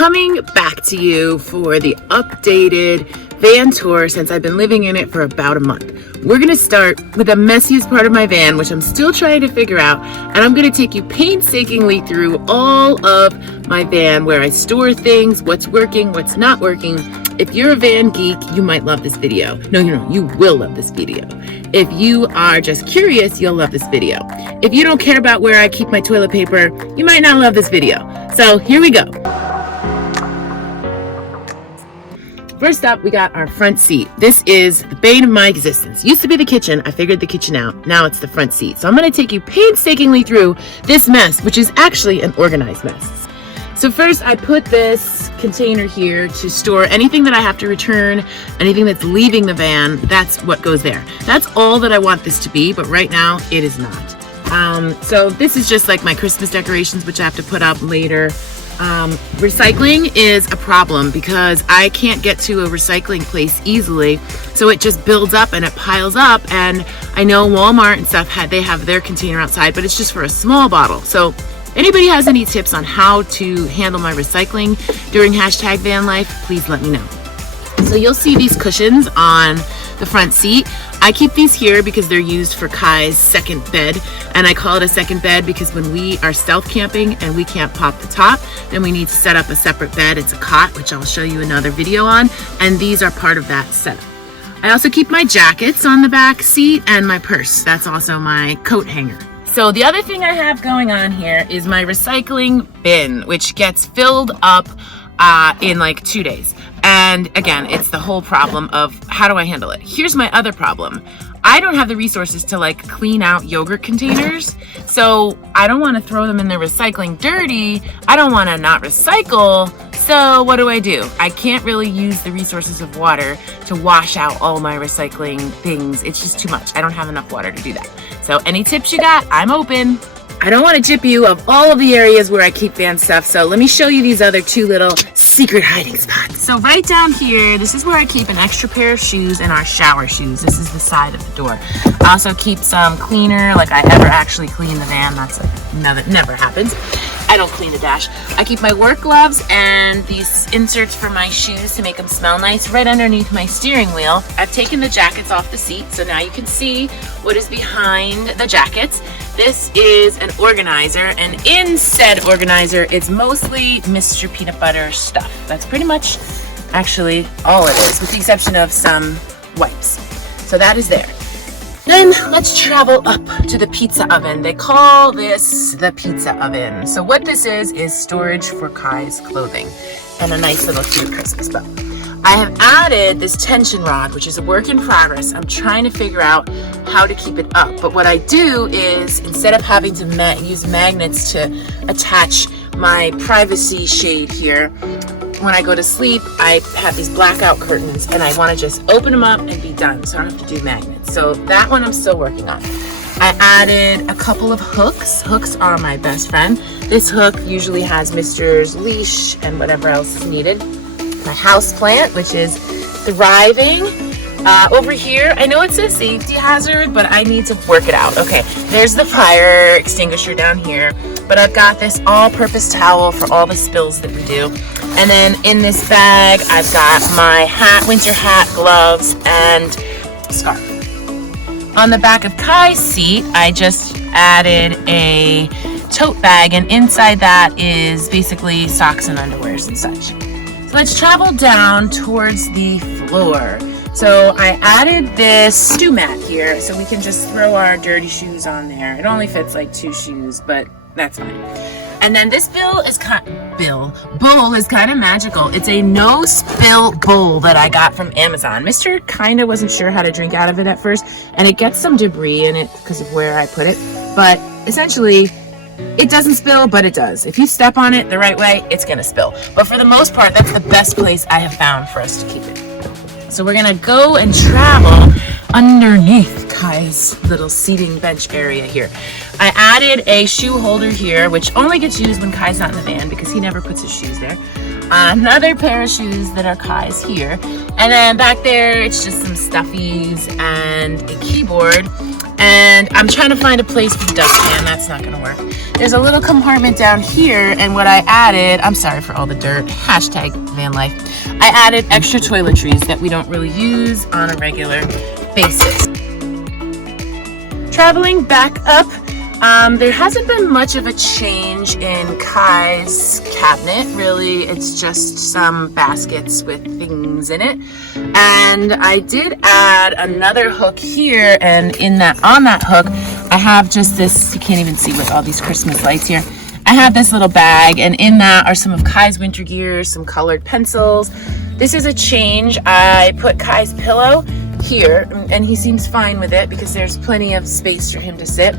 coming back to you for the updated van tour since I've been living in it for about a month. We're gonna start with the messiest part of my van, which I'm still trying to figure out, and I'm gonna take you painstakingly through all of my van, where I store things, what's working, what's not working. If you're a van geek, you might love this video. No, you will love this video. If you are just curious, you'll love this video. If you don't care about where I keep my toilet paper, you might not love this video. So here we go. First up, we got our front seat. This is the bane of my existence. Used to be the kitchen. I figured the kitchen out. Now it's the front seat. So I'm going to take you painstakingly through this mess, which is actually an organized mess. So first, I put this container here to store anything that I have to return, anything that's leaving the van. That's what goes there. That's all that I want this to be, but right now it is not. So this is just like my Christmas decorations, which I have to put up later. Recycling is a problem because I can't get to a recycling place easily, so it just builds up and it piles up. And I know Walmart and stuff they have their container outside, but it's just for a small bottle. So anybody has any tips on how to handle my recycling during #vanlife, please let me know. So you'll see these cushions on the front seat. I keep these here because they're used for Kai's second bed, and I call it a second bed because when we are stealth camping and we can't pop the top, then we need to set up a separate bed. It's a cot, which I'll show you another video on, and these are part of that setup. I also keep my jackets on the back seat and my purse. That's also my coat hanger. So the other thing I have going on here is my recycling bin, which gets filled up in like 2 days. And again, it's the whole problem of how do I handle it? Here's my other problem. I don't have the resources to like clean out yogurt containers. So I don't want to throw them in the recycling dirty. I don't want to not recycle. So what do? I can't really use the resources of water to wash out all my recycling things. It's just too much. I don't have enough water to do that. So any tips you got, I'm open. I don't want to jip you of all of the areas where I keep van stuff, so let me show you these other two little secret hiding spots. So right down here, this is where I keep an extra pair of shoes and our shower shoes. This is the side of the door. I also keep some cleaner, like I ever actually clean the van. That's never happens. I don't clean the dash. I keep my work gloves and these inserts for my shoes to make them smell nice right underneath my steering wheel. I've taken the jackets off the seat, so now you can see what is behind the jackets. This is an organizer, and in said organizer, it's mostly Mr. Peanut Butter stuff. That's pretty much actually all it is, with the exception of some wipes. So that is there. Then let's travel up to the pizza oven. They call this the pizza oven. So what this is storage for Kai's clothing and a nice little cute Christmas bow. I have added this tension rod, which is a work in progress. I'm trying to figure out how to keep it up. But what I do is, instead of having to use magnets to attach my privacy shade here, when I go to sleep, I have these blackout curtains and I want to just open them up and be done, so I don't have to do magnets. So that one I'm still working on. I added a couple of hooks. Hooks are my best friend. This hook usually has Mr.'s leash and whatever else is needed. My house plant, which is thriving. Over here, I know it's a safety hazard, but I need to work it out. Okay, there's the fire extinguisher down here, but I've got this all-purpose towel for all the spills that we do. And then in this bag, I've got my hat, winter hat, gloves, and scarf. On the back of Kai's seat, I just added a tote bag, and inside that is basically socks and underwears and such. So let's travel down towards the floor. So I added this stew mat here so we can just throw our dirty shoes on there. It only fits like 2 shoes, but that's fine. And then this bowl is kind of magical. It's a no spill bowl that I got from Amazon. Mr. kinda wasn't sure how to drink out of it at first, and it gets some debris in it because of where I put it. But essentially, it doesn't spill, but it does. If you step on it the right way, it's gonna spill. But for the most part, that's the best place I have found for us to keep it. So we're gonna go and travel underneath Kai's little seating bench area here. I added a shoe holder here, which only gets used when Kai's not in the van because he never puts his shoes there. Another pair of shoes that are Kai's here. And then back there, it's just some stuffies and a keyboard. And I'm trying to find a place for the dustpan. That's not gonna work. There's a little compartment down here, and what I added, I'm sorry for all the dirt, hashtag van life. I added extra toiletries that we don't really use on a regular basis. Traveling back up, there hasn't been much of a change in Kai's cabinet. Really, it's just some baskets with things in it. And I did add another hook here, and on that hook, I have just this, you can't even see with all these Christmas lights here. I have this little bag, and in that are some of Kai's winter gear, some colored pencils. This is a change. I put Kai's pillow here, and he seems fine with it because there's plenty of space for him to sit.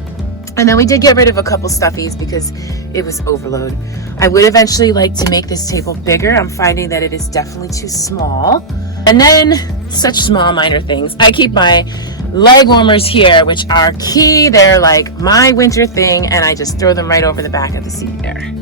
And then we did get rid of a couple stuffies because it was overload. I would eventually like to make this table bigger. I'm finding that it is definitely too small. And then such small minor things. I keep my leg warmers here, which are key. They're like my winter thing, and I just throw them right over the back of the seat there.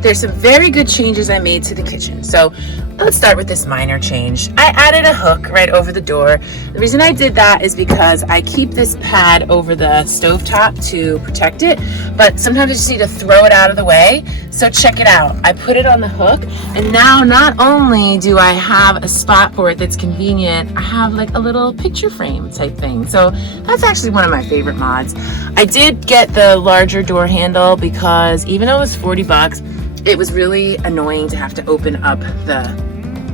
There's some very good changes I made to the kitchen. So let's start with this minor change. I added a hook right over the door. The reason I did that is because I keep this pad over the stovetop to protect it, but sometimes I just need to throw it out of the way. So check it out. I put it on the hook, and now not only do I have a spot for it that's convenient, I have like a little picture frame type thing. So that's actually one of my favorite mods. I did get the larger door handle because even though it was $40, it was really annoying to have to open up the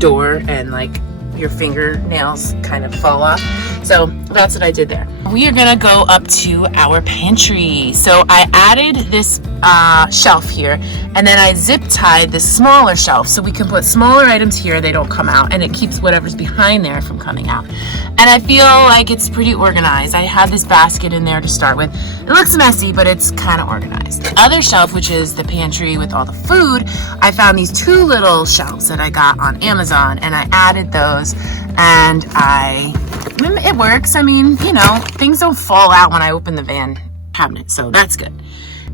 door and like your fingernails kind of fall off. So that's what I did there. We are gonna go up to our pantry. So I added this shelf here, and then I zip tied this smaller shelf so we can put smaller items here, they don't come out, and it keeps whatever's behind there from coming out. And I feel like it's pretty organized. I had this basket in there to start with. It looks messy, but it's kind of organized. The other shelf, which is the pantry with all the food, I found these two little shelves that I got on Amazon, and I added those, and it works. I mean, you know, things don't fall out when I open the van cabinet, so that's good.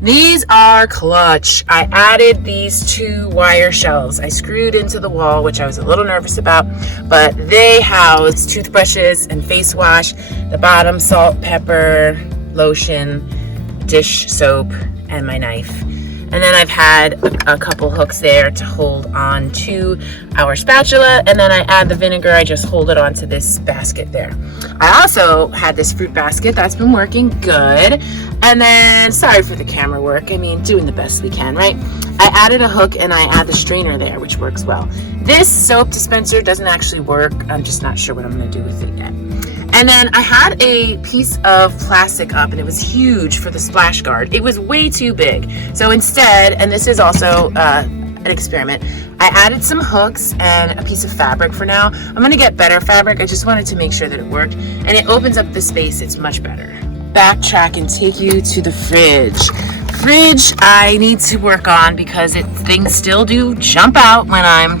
These are clutch. I added these two wire shelves. I screwed into the wall, which I was a little nervous about, but they house toothbrushes and face wash, the bottom salt, pepper, lotion, dish soap, and my knife. And then I've had a couple hooks there to hold on to our spatula. And then I add the vinegar. I just hold it onto this basket there. I also had this fruit basket. That's been working good. And then, sorry for the camera work. I mean, doing the best we can, right? I added a hook and I add the strainer there, which works well. This soap dispenser doesn't actually work. I'm just not sure what I'm going to do with it yet. And then I had a piece of plastic up, and it was huge for the splash guard. It was way too big. So instead, and this is also an experiment, I added some hooks and a piece of fabric for now. I'm gonna get better fabric. I just wanted to make sure that it worked. And it opens up the space, it's much better. Backtrack and take you to the fridge. Fridge I need to work on because things still do jump out when I'm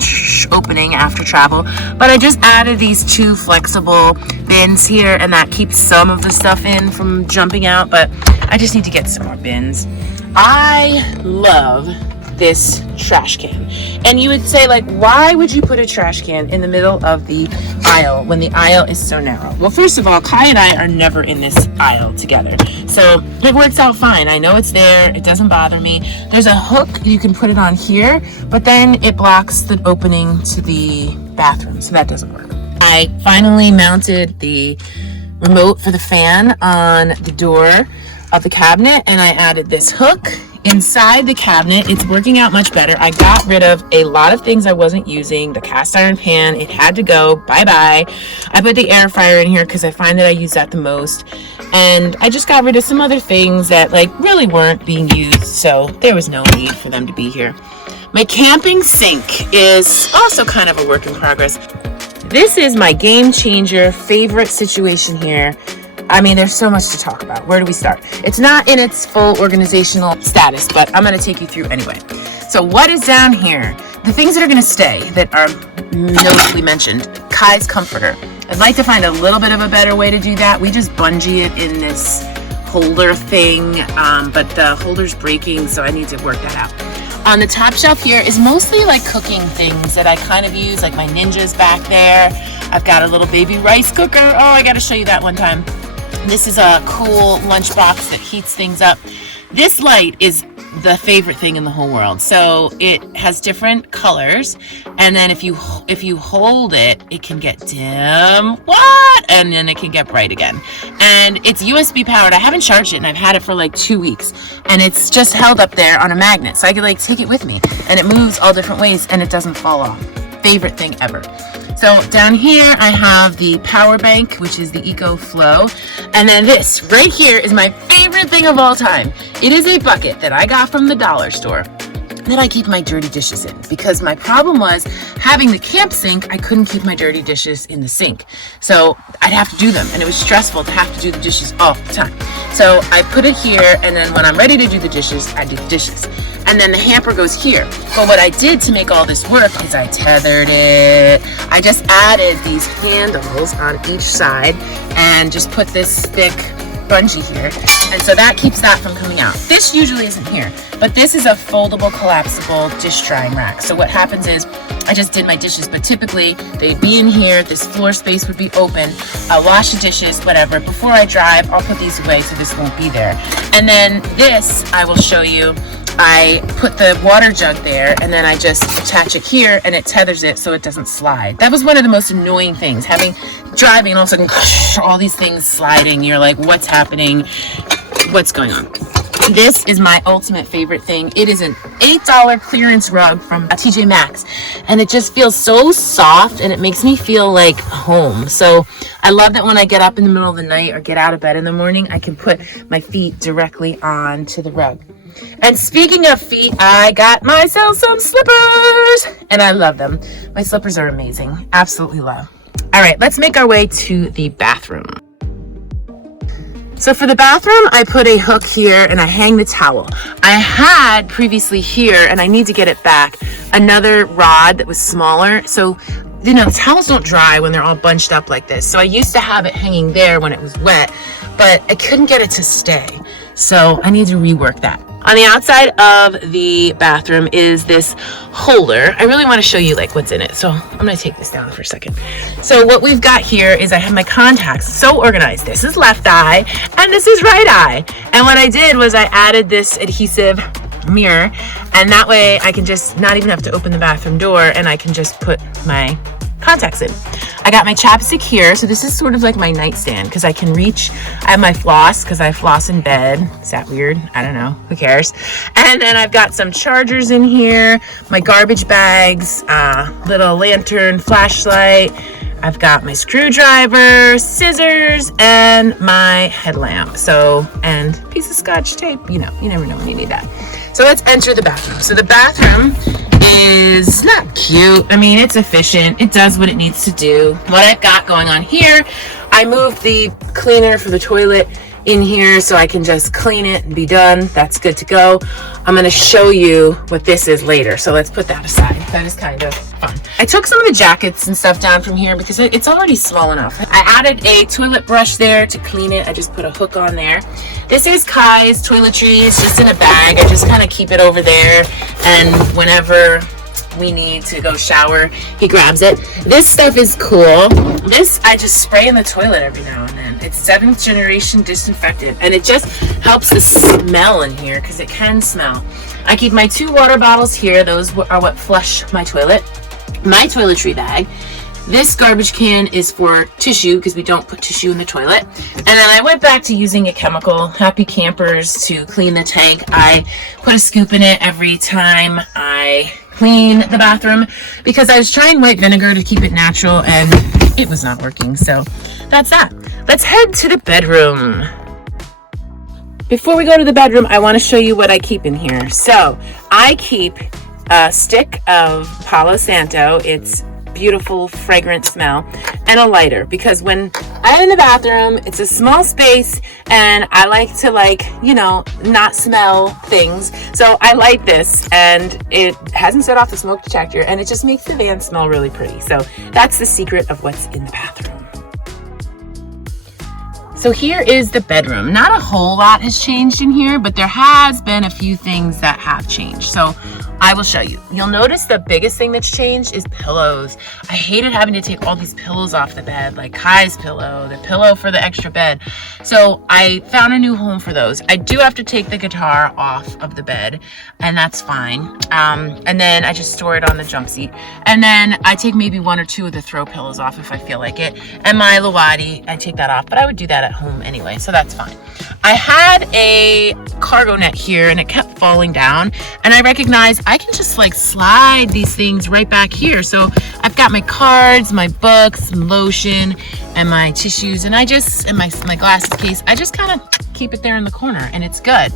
opening after travel, but I just added these two flexible bins here, and that keeps some of the stuff in from jumping out, but I just need to get some more bins. I love this trash can, and you would say, like, why would you put a trash can in the middle of the aisle when the aisle is so narrow? Well, first of all, Kai and I are never in this aisle together, so it works out fine. I know it's there, it doesn't bother me. There's a hook, you can put it on here, but then it blocks the opening to the bathroom, so that doesn't work. I finally mounted the remote for the fan on the door of the cabinet, and I added this hook inside the cabinet. It's working out much better. I got rid of a lot of things I wasn't using. The cast iron pan, it had to go, bye-bye. I put the air fryer in here because I find that I use that the most, and I just got rid of some other things that like really weren't being used, so there was no need for them to be here. My camping sink is also kind of a work in progress. This is my game changer favorite situation here. I mean, there's so much to talk about. Where do we start? It's not in its full organizational status, but I'm going to take you through anyway. So what is down here? The things that are going to stay that are notably mentioned. Kai's comforter. I'd like to find a little bit of a better way to do that. We just bungee it in this holder thing, but the holder's breaking, so I need to work that out. On the top shelf here is mostly like cooking things that I kind of use, like my Ninjas back there. I've got a little baby rice cooker. Oh, I gotta show you that one time. This is a cool lunchbox that heats things up. This light is the favorite thing in the whole world. So it has different colors, and then if you hold it, it can get dim. What? And then it can get bright again. And it's USB powered. I haven't charged it, and I've had it for like 2 weeks, and it's just held up there on a magnet, so I could like take it with me, and it moves all different ways, and it doesn't fall off. Favorite thing ever. So down here I have the power bank, which is the Eco Flow. And then this right here is my favorite thing of all time. It is a bucket that I got from the dollar store that I keep my dirty dishes in, because my problem was having the camp sink, I couldn't keep my dirty dishes in the sink. So I'd have to do them, and it was stressful to have to do the dishes all the time. So I put it here, and then when I'm ready to do the dishes, I do the dishes. And then the hamper goes here. But what I did to make all this work is I tethered it. I just added these handles on each side and just put this thick bungee here. And so that keeps that from coming out. This usually isn't here, but this is a foldable, collapsible dish drying rack. So what happens is, I just did my dishes, but typically they'd be in here, this floor space would be open, I'll wash the dishes, whatever. Before I drive, I'll put these away so this won't be there. And then this, I will show you, I put the water jug there, and then I just attach it here, and it tethers it so it doesn't slide. That was one of the most annoying things, driving and all of a sudden all these things sliding. You're like, what's happening? What's going on? This is my ultimate favorite thing. It is an $8 clearance rug from TJ Maxx, and it just feels so soft, and it makes me feel like home. So I love that when I get up in the middle of the night or get out of bed in the morning, I can put my feet directly onto the rug. And speaking of feet, I got myself some slippers, and I love them. My slippers are amazing. Absolutely love. All right, let's make our way to the bathroom. So for the bathroom, I put a hook here and I hang the towel. I had previously here, and I need to get it back, another rod that was smaller. So, you know, towels don't dry when they're all bunched up like this. So I used to have it hanging there when it was wet, but I couldn't get it to stay. So I need to rework that. On the outside of the bathroom is this holder. I really want to show you like what's in it. So I'm going to take this down for a second. So what we've got here is I have my contacts so organized. This is left eye and this is right eye. And what I did was I added this adhesive mirror, and that way I can just not even have to open the bathroom door, and I can just put my contacts in. I got my chapstick here, so this is sort of like my nightstand because I can reach. I have my floss because I floss in bed. Is that weird? I don't know. Who cares? And then I've got some chargers in here, my garbage bags, little lantern, flashlight. I've got my screwdriver, scissors, and my headlamp. So, and a piece of Scotch tape. You know, you never know when you need that. So let's enter the bathroom. So the bathroom is not cute. I mean, it's efficient. It does what it needs to do. What I've got going on here, I moved the cleaner for the toilet in here so I can just clean it and be done. That's good to go. I'm going to show you what this is later. So let's put that aside. That is kind of fun. I took some of the jackets and stuff down from here because it's already small enough. I added a toilet brush there to clean it. I just put a hook on there. This is Kai's toiletries, just in a bag. I just kind of keep it over there, and whenever we need to go shower, he grabs it. This stuff is cool. This I just spray in the toilet every now and then. It's 7th generation disinfectant, and it just helps the smell in here because it can smell. I keep my 2 water bottles here. Those are what flush my toilet. My toiletry bag. This garbage can is for tissue because we don't put tissue in the toilet. And then I went back to using a chemical, Happy Campers, to clean the tank. I put a scoop in it every time I clean the bathroom because I was trying white vinegar to keep it natural and it was not working. So that's that. Let's head to the bedroom. Before we go to the bedroom, I want to show you what I keep in here. So I keep a stick of Palo Santo. It's beautiful fragrant smell, and a lighter, because when I'm in the bathroom, it's a small space and I like to not smell things. So I light this, and it hasn't set off the smoke detector, and it just makes the van smell really pretty. So that's the secret of what's in the bathroom. So here is the bedroom. Not a whole lot has changed in here, but there has been a few things that have changed. So I will show you. You'll notice the biggest thing that's changed is pillows. I hated having to take all these pillows off the bed, like Kai's pillow, the pillow for the extra bed. So I found a new home for those. I do have to take the guitar off of the bed, and that's fine. And then I just store it on the jump seat. And then I take maybe 1 or 2 of the throw pillows off if I feel like it. And my Luwadi, I take that off, but I would do that at home anyway, so that's fine. I had a cargo net here and it kept falling down, and I recognized I can just like slide these things right back here. So I've got my cards, my books, some lotion, and my tissues, and I just, and my glasses case, I just kind of keep it there in the corner, and it's good.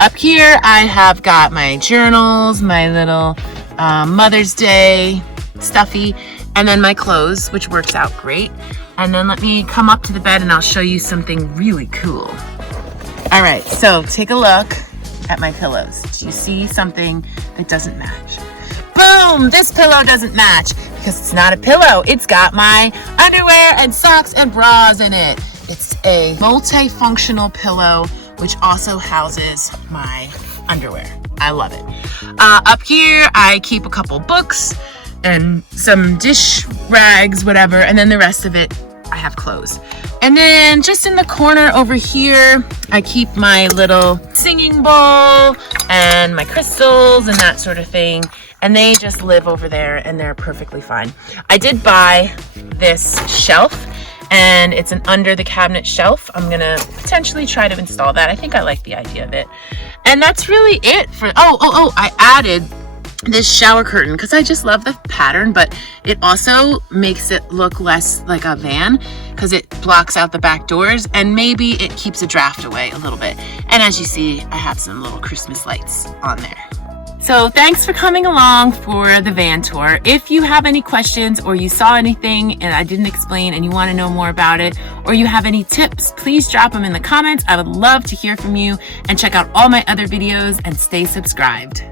Up here I have got my journals, my little Mother's Day stuffy, and then my clothes, which works out great. And then let me come up to the bed and I'll show you something really cool. All right, so take a look at my pillows. Do you see something that doesn't match? Boom, this pillow doesn't match because it's not a pillow. It's got my underwear and socks and bras in it. It's a multifunctional pillow, which also houses my underwear. I love it. Up here, I keep a couple books and some dish rags, whatever, and then the rest of it, I have clothes. And then just in the corner over here, I keep my little singing bowl and my crystals and that sort of thing. And they just live over there and they're perfectly fine. I did buy this shelf, and it's an under the cabinet shelf. I'm gonna potentially try to install that. I think I like the idea of it. And that's really it for, I added this shower curtain because I just love the pattern, but it also makes it look less like a van because it blocks out the back doors, and maybe it keeps a draft away a little bit. And as you see, I have some little Christmas lights on there. So thanks for coming along for the van tour. If you have any questions or you saw anything and I didn't explain and you want to know more about it, or you have any tips, please drop them in the comments. I would love to hear from you, and check out all my other videos and stay subscribed.